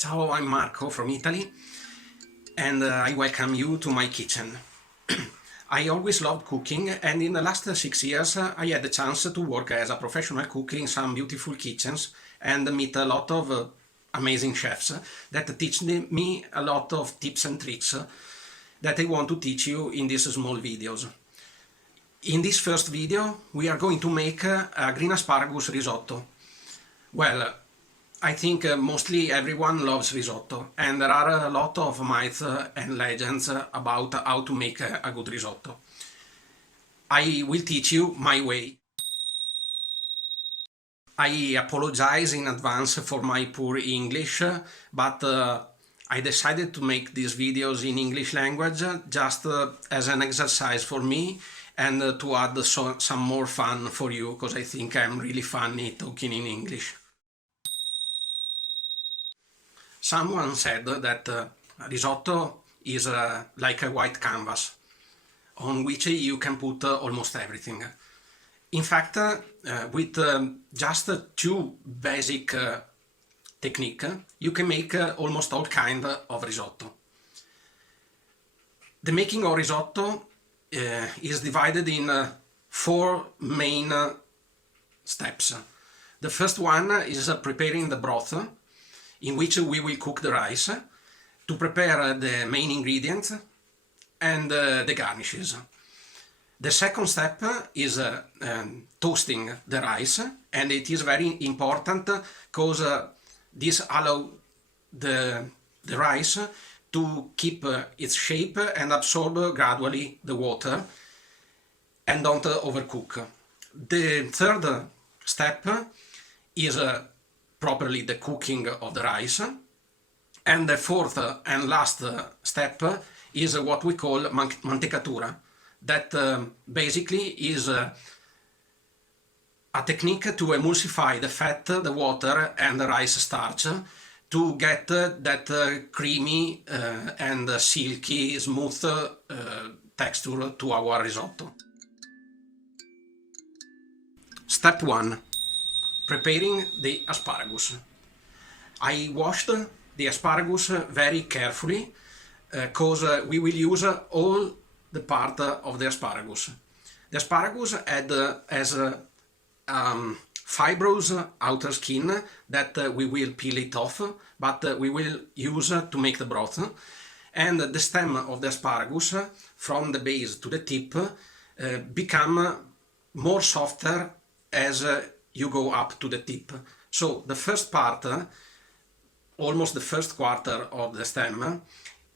Ciao, I'm Marco from Italy, and I welcome you to my kitchen. I always loved cooking, and in the last 6 years I had the chance to work as a professional cook in some beautiful kitchens and meet a lot of amazing chefs that teach me a lot of tips and tricks that I want to teach you in these small videos. In this first video we are going to make a green asparagus risotto. Well, I think mostly everyone loves risotto, and there are a lot of myths and legends about how to make a good risotto. I will teach you my way. I apologize in advance for my poor English, but I decided to make these videos in English language just as an exercise for me and to add some more fun for you, because I think I'm really funny talking in English. Someone said that risotto is like a white canvas on which you can put almost everything. In fact, with just two basic techniques, you can make almost all kinds of risotto. The making of risotto is divided in four main steps. The first one is preparing the broth, in which we will cook the rice to prepare the main ingredients and the garnishes. The second step is toasting the rice, and it is very important because this allows the rice to keep its shape and absorb gradually the water and don't overcook. The third step is properly the cooking of the rice, and the fourth and last step is what we call mantecatura. That basically is a technique to emulsify the fat, the water and the rice starch to get that creamy and silky, smooth texture to our risotto. Step 1. Preparing the asparagus. I washed the asparagus very carefully because we will use all the part of the asparagus. The asparagus has fibrous outer skin that we will peel it off, but we will use to make the broth. And the stem of the asparagus, from the base to the tip, become more softer as you go up to the tip. So the first part, almost the first quarter of the stem,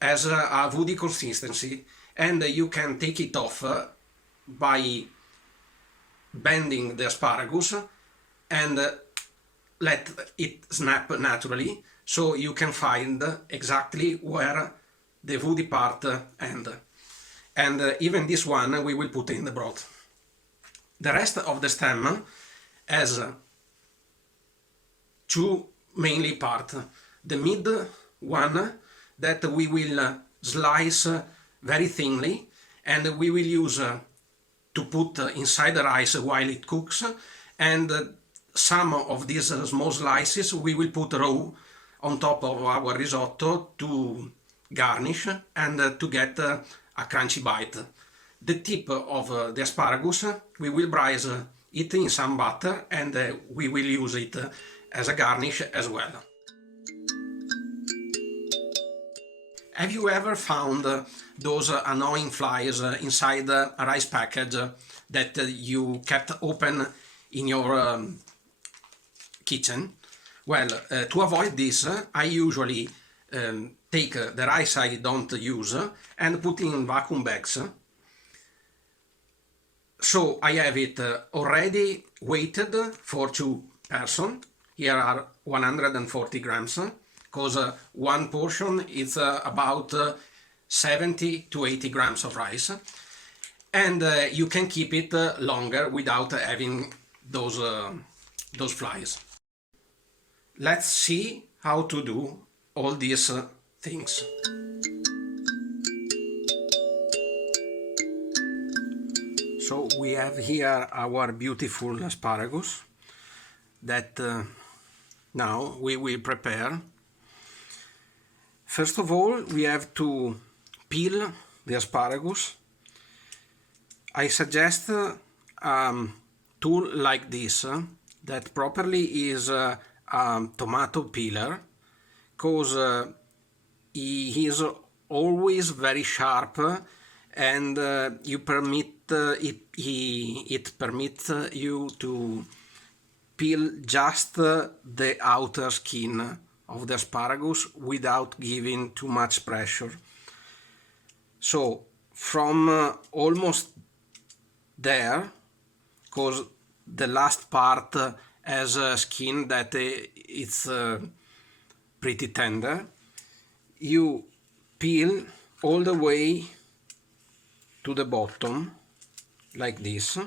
has a woody consistency, and you can take it off by bending the asparagus and let it snap naturally, so you can find exactly where the woody part ends. And even this one we will put in the broth. The rest of the stem has two mainly parts. The mid one that we will slice very thinly, and we will use to put inside the rice while it cooks, and some of these small slices we will put raw on top of our risotto to garnish and to get a crunchy bite. The tip of the asparagus we will braise it in some butter, and we will use it as a garnish as well. Have you ever found those annoying flies inside a rice package that you kept open in your kitchen? Well, to avoid this, I usually take the rice I don't use and put in vacuum bags. So I have it already weighted for 2 persons. Here are 140 grams, because one portion is about 70 to 80 grams of rice. And you can keep it longer without having those flies. Let's see how to do all these things. So we have here our beautiful asparagus that now we will prepare. First of all, we have to peel the asparagus. I suggest tool like this that properly is a tomato peeler, because he is always very sharp, and it permits you to peel just the outer skin of the asparagus without giving too much pressure. So from almost there, because the last part has a skin that it's pretty tender, you peel all the way to the bottom like this.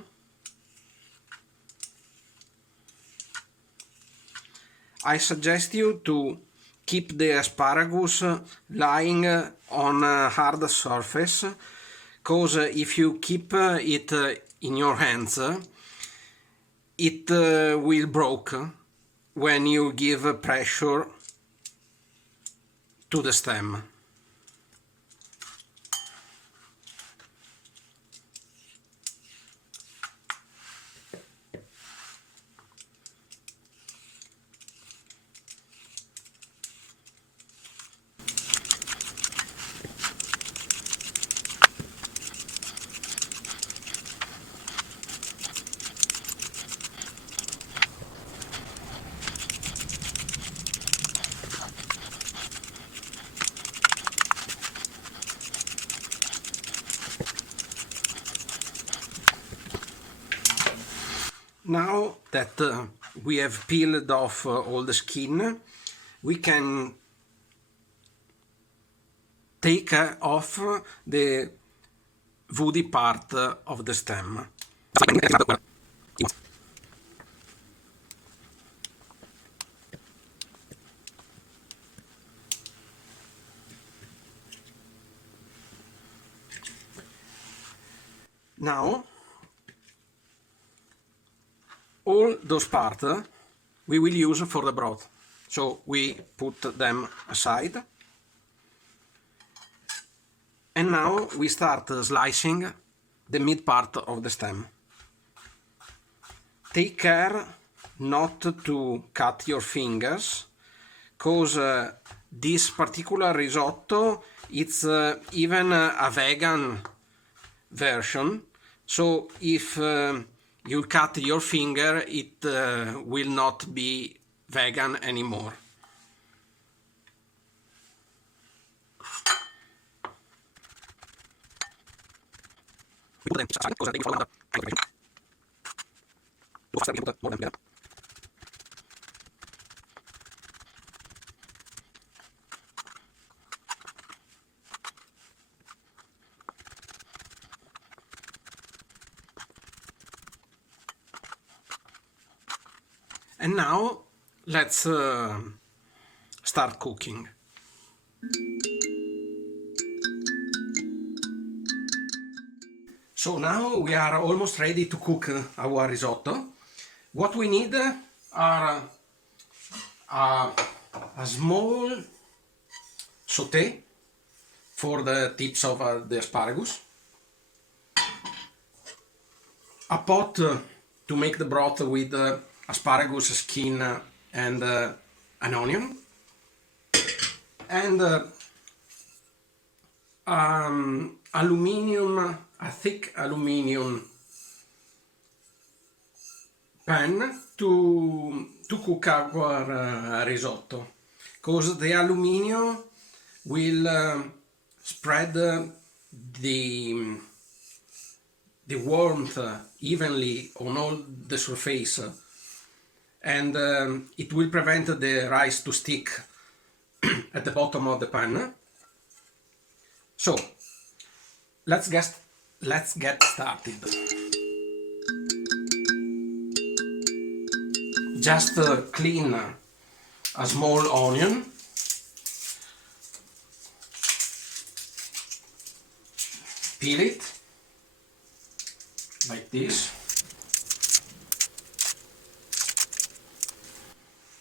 I suggest you to keep the asparagus lying on a hard surface, because if you keep it in your hands, it will break when you give pressure to the stem. Now that we have peeled off all the skin, we can take off the woody part of the stem. Now, all those parts we will use for the broth, so we put them aside. And now we start slicing the mid part of the stem. Take care not to cut your fingers, because this particular risotto, it's even a vegan version, so if you cut your finger, it will not be vegan anymore. And now let's start cooking. So now we are almost ready to cook our risotto. What we need are a small sauté for the tips of the asparagus, a pot to make the broth with asparagus skin and an onion, and a thick aluminium pan to cook our risotto, because the aluminium will spread the warmth evenly on all the surface, and it will prevent the rice to stick at the bottom of the pan. So let's get started. Just clean a small onion, peel it like this,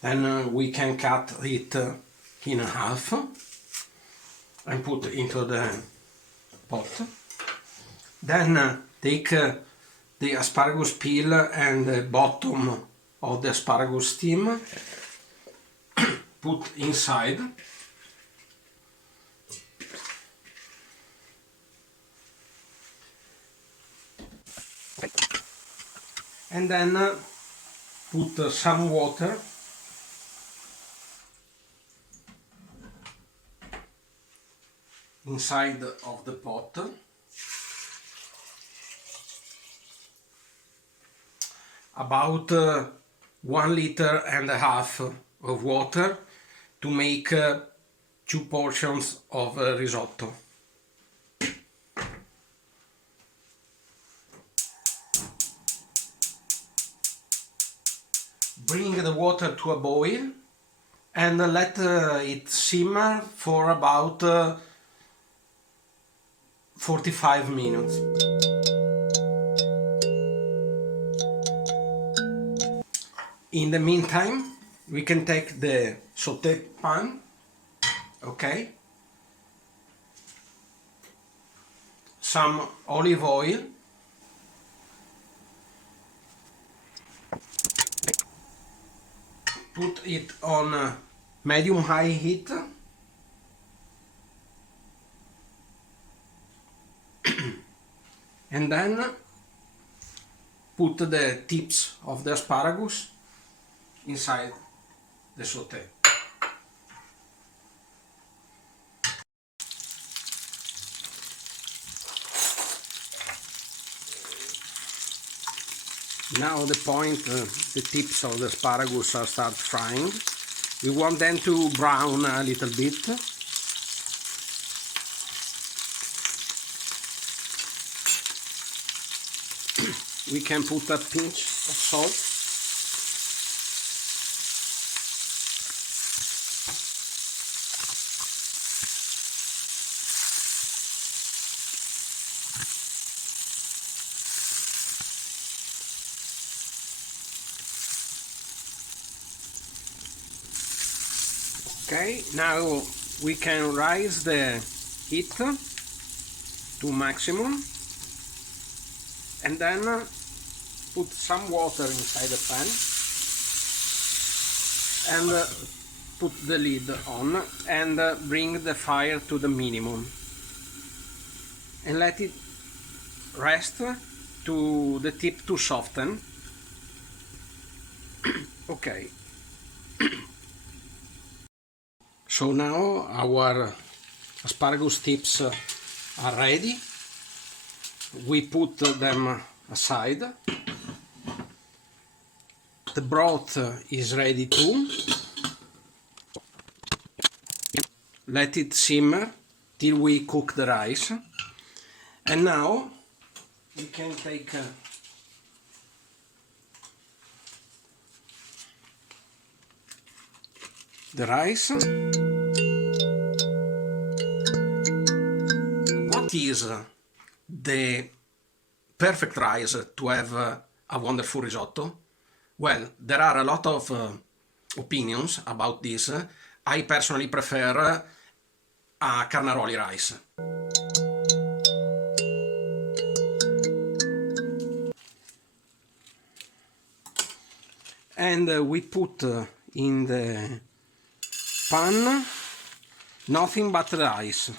then we can cut it in half. and put into the pot. Then take the asparagus peel and the bottom of the asparagus stem, put inside. And then put some water inside of the pot. About 1.5 liters of water to make 2 portions of risotto. Bring the water to a boil and let it simmer for about 45 minutes. In the meantime, we can take the sauté pan, okay? Some olive oil. Put it on medium-high heat. And then put the tips of the asparagus inside the sauté. Now the point, the tips of the asparagus are start frying. We want them to brown a little bit. We can put a pinch of salt. Okay, now we can raise the heat to maximum and then put some water inside the pan and put the lid on and bring the fire to the minimum and let it rest to the tip to soften. Okay. So now our asparagus tips are ready. We put them aside. The broth is ready too. Let it simmer till we cook the rice. And now we can take the rice. What is the perfect rice to have a wonderful risotto? Well, there are a lot of opinions about this. I personally prefer a carnaroli rice. And we put in the pan nothing but rice.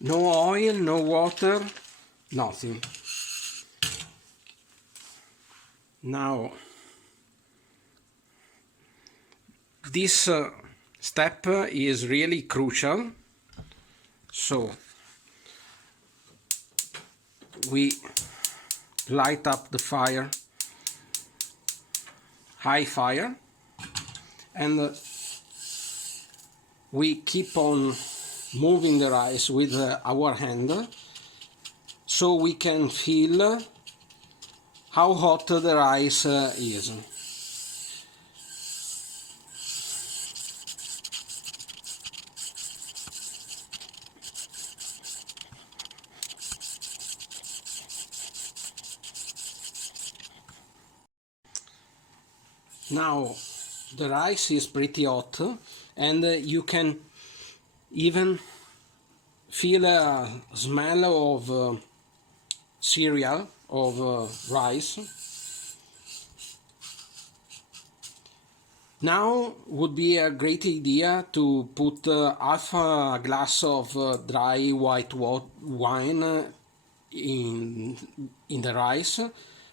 No oil, no water, nothing. Now, this step is really crucial. So, we light up the fire, high fire, and we keep on moving the rice with our hand so we can feel how hot the rice is. Now the rice is pretty hot and you can even feel a smell of cereal, of rice. Now would be a great idea to put half a glass of dry white wine in the rice,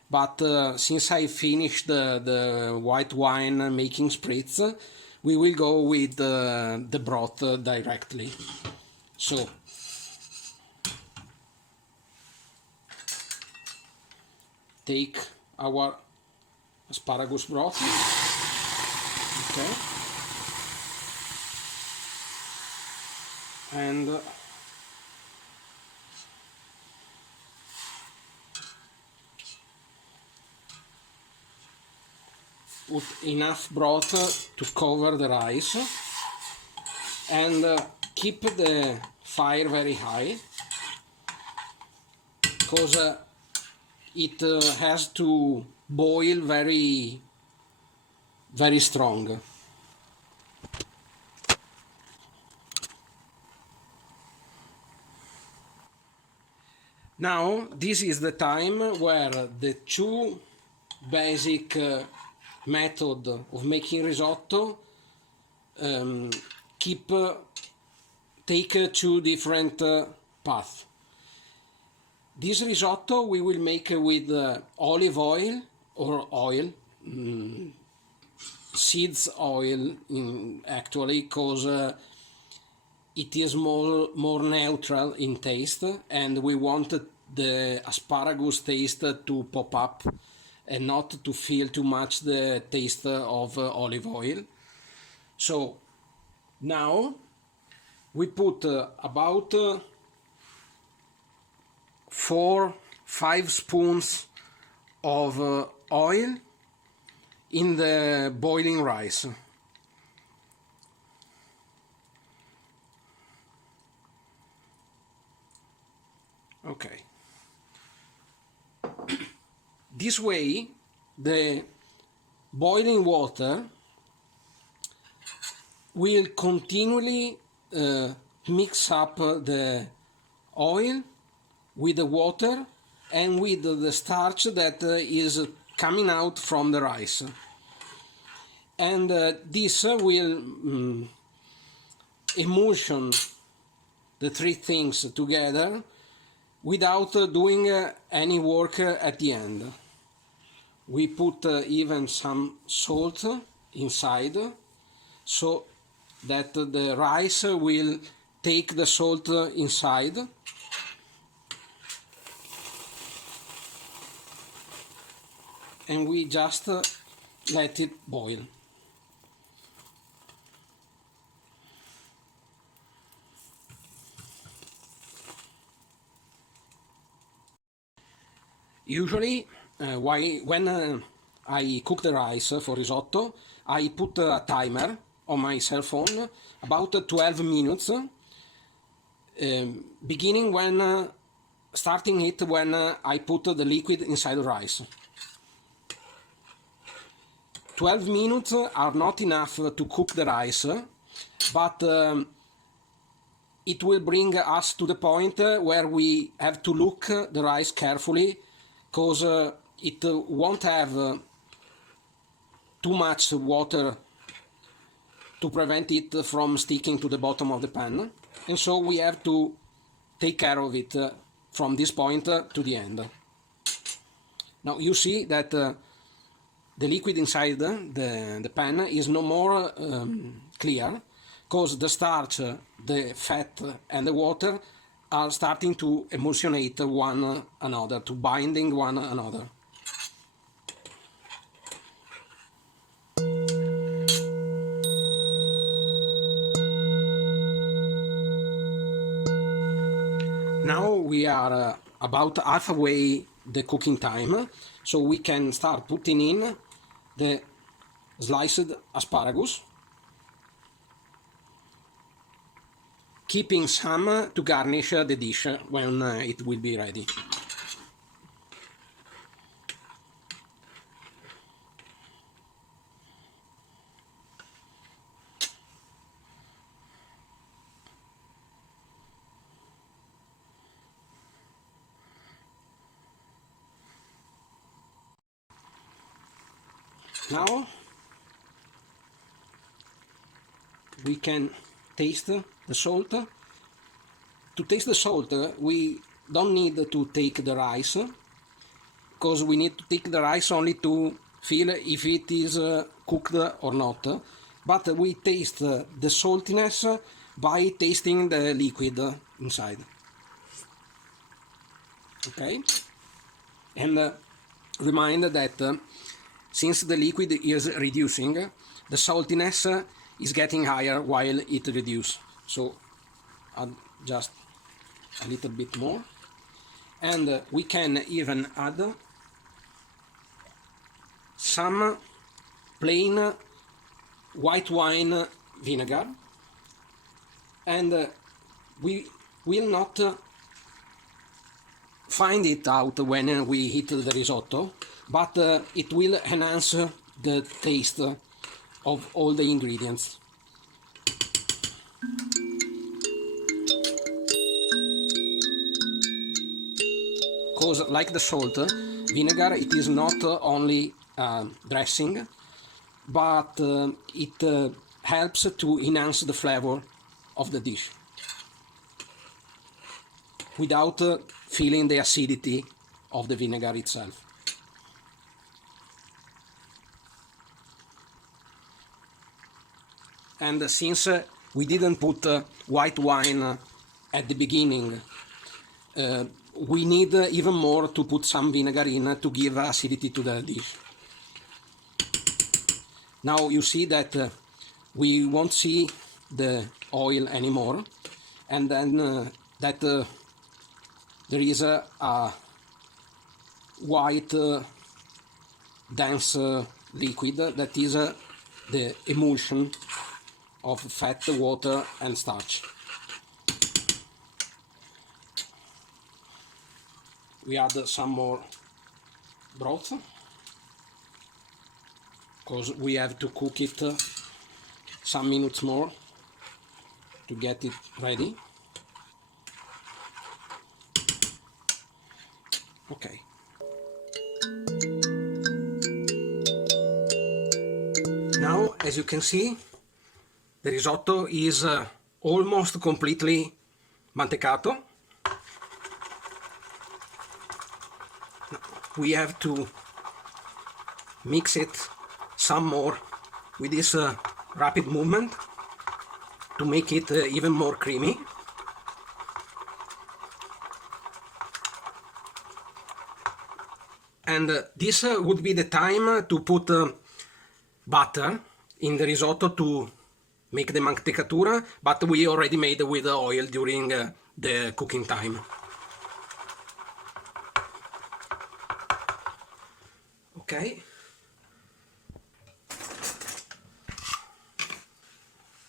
but since I finished the white wine making spritz, we will go with the broth directly. So take our asparagus broth. Okay. And put enough broth to cover the rice, and keep the fire very high, because it has to boil very strong. Now this is the time where the two basic method of making risotto take two different paths. This risotto we will make with olive oil or oil, seeds oil actually, because it is more neutral in taste, and we want the asparagus taste to pop up and not to feel too much the taste of olive oil. So now we put about 4-5 spoons of oil in the boiling rice. Okay. This way, the boiling water will continually mix up the oil with the water and with the starch that is coming out from the rice. And this will emulsion the three things together without doing any work at the end. We put even some salt inside, so that the rice will take the salt inside. And we just let it boil. Usually, when I cook the rice for risotto, I put a timer on my cell phone, about 12 minutes, beginning when, starting it when I put the liquid inside the rice. 12 minutes are not enough to cook the rice, but it will bring us to the point where we have to look the rice carefully, because it won't have too much water to prevent it from sticking to the bottom of the pan, and so we have to take care of it from this point to the end. Now you see that the liquid inside the pan is no more clear, because the starch, the fat and the water are starting to emulsionate one another, to binding one another. Now we are about halfway the cooking time, so we can start putting in the sliced asparagus, keeping some to garnish the dish when it will be ready. Now we can taste the salt. To taste the salt, we don't need to take the rice, because we need to take the rice only to feel if it is cooked or not. But we taste the saltiness by tasting the liquid inside. Okay? And remind that since the liquid is reducing, the saltiness is getting higher while it reduces. So add just a little bit more. And we can even add some plain white wine vinegar, and we will not find it out when we eat the risotto, but it will enhance the taste of all the ingredients. Because like the salt, vinegar, it is not only dressing, but it helps to enhance the flavor of the dish without feeling the acidity of the vinegar itself. And since we didn't put white wine at the beginning, we need even more to put some vinegar in to give acidity to the dish. Now you see that we won't see the oil anymore, and then that there is a white dense liquid that is the emulsion of fat, water and starch. We add some more broth, because we have to cook it some minutes more to get it ready. Okay. Now, as you can see, the risotto is almost completely mantecato. We have to mix it some more with this rapid movement to make it even more creamy. And this would be the time to put butter in the risotto to make the mantecatura, but we already made with the oil during the cooking time. Okay.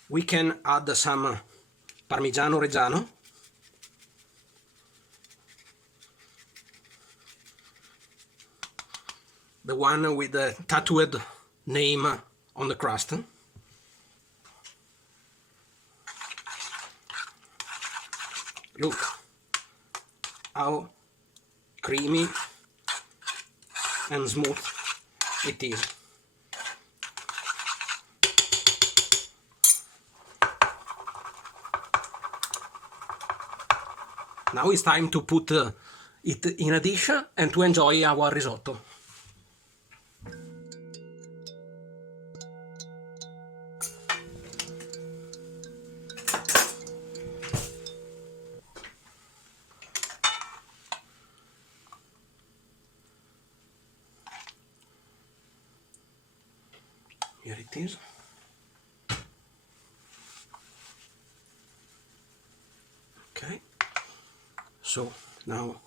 We can add some Parmigiano Reggiano. The one with the tattooed name on the crust. Look how creamy and smooth it is. Now it's time to put it in a dish and to enjoy our risotto. Here it is. Okay, so now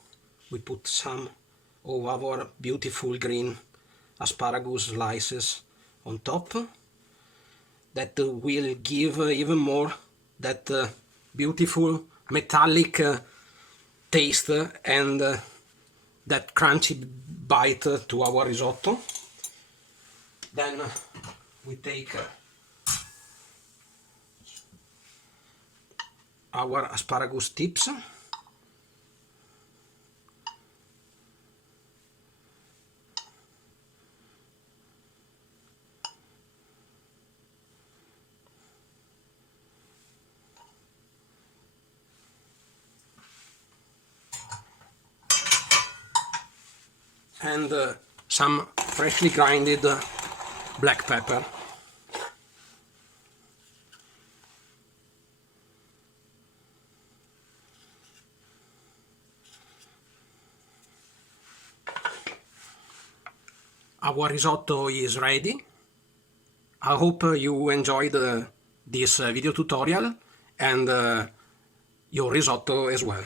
we put some of our beautiful green asparagus slices on top. That will give even more that beautiful metallic taste and that crunchy bite to our risotto. Then we take our asparagus tips, and some freshly grinded black pepper. Our risotto is ready. I hope you enjoyed this video tutorial and your risotto as well.